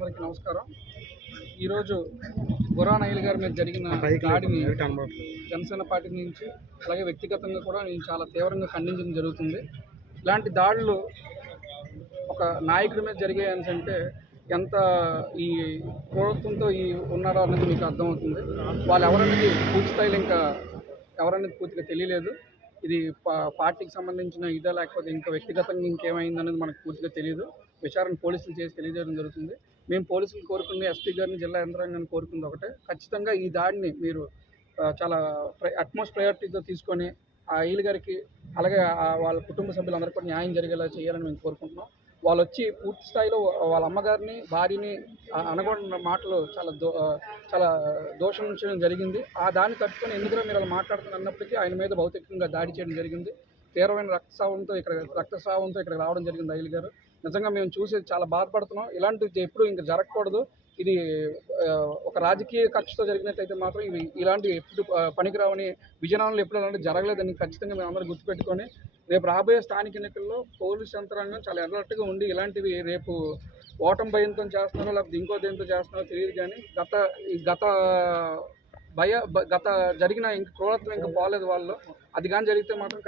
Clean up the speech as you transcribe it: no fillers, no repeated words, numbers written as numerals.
ప్రేక్షకులందరికీ నమస్కారం. ఈరోజు బుర్హాన్ అలీ గారి మీద జరిగిన దాడిని జనసేన పార్టీ నుంచి అలాగే వ్యక్తిగతంగా కూడా నేను చాలా తీవ్రంగా ఖండించడం జరుగుతుంది. ఇలాంటి దాడులు ఒక నాయకుడి మీద జరిగాయంటే ఎంత ఈ క్రూరత్వంతో ఉన్నారో అన్నది మీకు అర్థమవుతుంది. వాళ్ళు ఎవరనేది పూర్తి స్థాయిలో ఇంకా ఎవరనేది పూర్తిగా తెలియలేదు. ఇది పార్టీకి సంబంధించిన ఇదా లేకపోతే ఇంకా వ్యక్తిగతంగా ఇంకేమైందనేది మనకు పూర్తిగా తెలియదు. విచారణ పోలీసులు చేసి తెలియజేయడం జరుగుతుంది. మేము పోలీసులు కోరుకుంది, ఎస్పీ గారిని, జిల్లా యంత్రాంగాన్ని కోరుకుంది ఒకటే, ఖచ్చితంగా ఈ దాడిని మీరు చాలా అట్మోస్ట్ ప్రయారిటీతో తీసుకొని ఆ అయ్యల్ గారికి అలాగే వాళ్ళ కుటుంబ సభ్యులందరికీ కూడా న్యాయం జరిగేలా చేయాలని మేము కోరుకుంటున్నాం. వాళ్ళు వచ్చి పూర్తి స్థాయిలో వాళ్ళ అమ్మగారిని, భార్యని అనగొన్న మాటలు చాలా దోషించడం జరిగింది. ఆ దాన్ని తట్టుకొని ఎందుకురా మీరు అలా మాట్లాడుతున్నప్పటికీ ఆయన మీద భౌతికంగా దాడి చేయడం జరిగింది. తీవ్రమైన రక్తస్రావంతో ఇక్కడ రావడం జరిగింది అయ్యల్ గారు. నిజంగా మేము చూసి చాలా బాధపడుతున్నాం. ఇలాంటివి ఎప్పుడు ఇంకా జరగకూడదు. ఇది ఒక రాజకీయ కక్షతో జరిగినట్టయితే మాత్రం ఇలాంటివి ఎప్పుడు పనికిరావని, విజయనగరంలో ఎప్పుడు అలాంటివి జరగలేదని ఖచ్చితంగా మేము అందరూ గుర్తుపెట్టుకొని రేపు రాబోయే స్థానిక ఎన్నికల్లో పోలీసు యంత్రాంగం చాలా అలర్ట్గా ఉండి ఇలాంటివి రేపు ఓటమి భయంతో చేస్తున్నారో లేకపోతే ఇంకో దేంతో చేస్తున్నారో తెలియదు. కానీ గత జరిగిన ఇంక క్రూరత్వం ఇంకా పోలేదు వాళ్ళు. అది కానీ జరిగితే మాత్రం